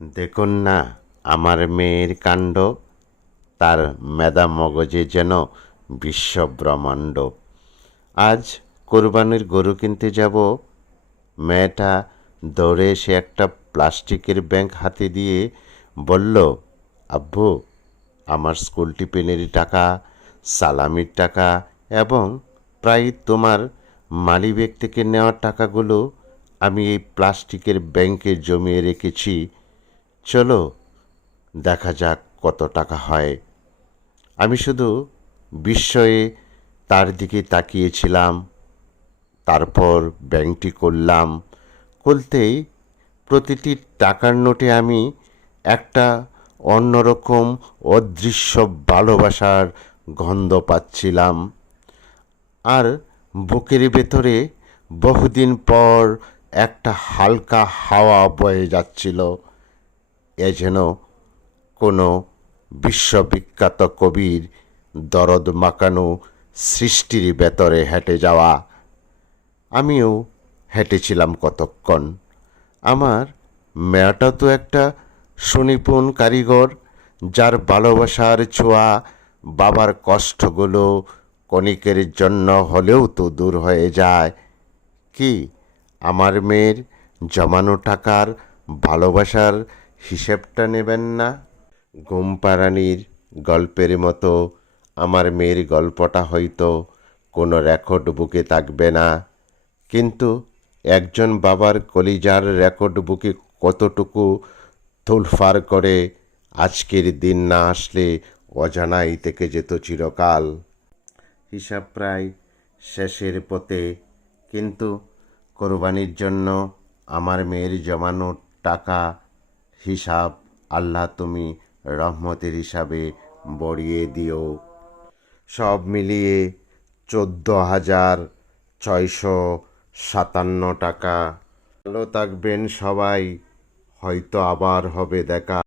দেখুন না আমার মেয়ের কাণ্ড, তার মেধা মগজে যেন বিশ্বব্রহ্মাণ্ড। আজ কোরবানির গরু কিনতে যাব, মেয়েটা দৌড়ে এসে একটা প্লাস্টিকের ব্যাগ হাতে দিয়ে বলল, আব্বু, আমার স্কুল টিফিনের টাকা, সালামির টাকা এবং প্রায় তোমার মানিব্যাগ থেকে নেওয়া টাকাগুলো আমি এই প্লাস্টিকের ব্যাংকে জমিয়ে রেখেছি। চলো দেখা যাক কত টাকা হয়। আমি শুধু বিস্ময়ে তার দিকে তাকিয়েছিলাম। তারপর ব্যাংকটি করলাম। খুলতেই প্রতিটি টাকার নোটে আমি একটা অন্যরকম অদৃশ্য ভালোবাসার গন্ধ পাচ্ছিলাম। আর বুকের ভেতরে বহুদিন পর একটা হালকা হাওয়া বয়ে যাচ্ছিল। এ যেন কোনো বিশ্ববিখ্যাত কবির দরদ মাখানো সৃষ্টির ভেতরে হেঁটে যাওয়া। আমিও হেঁটেছিলাম কতক্ষণ। আমার মেয়েটা তো একটা সুনিপুণ কারিগর, যার ভালোবাসার ছোঁয়া বাবার কষ্টগুলো ক্ষণিকের জন্য হলেও তো দূর হয়ে যায়। কি আমার মেয়ের জমানো টাকার ভালোবাসার হিসেবটা নেবেন না? ঘুমপাড়ানির গল্পের মতো আমার মেয়ের গল্পটা হয়তো কোনো রেকর্ড বুকে থাকবে না, কিন্তু একজন বাবার কলিজার রেকর্ড বুকে কতটুকু তোলফাড় করে আজকের দিন না আসলে অজানাই থেকে যেত চিরকাল। হিসাব প্রায় শেষের পথে, কিন্তু কোরবানির জন্য আমার মেয়ের জমানো টাকা হিসাব আল্লাহ তুমি রহমতের হিসাবে বড়িয়ে দিও। সব মিলিয়ে 14,657 টাকা। ভালো থাকবেন সবাই, হয়তো আবার হবে দেখা।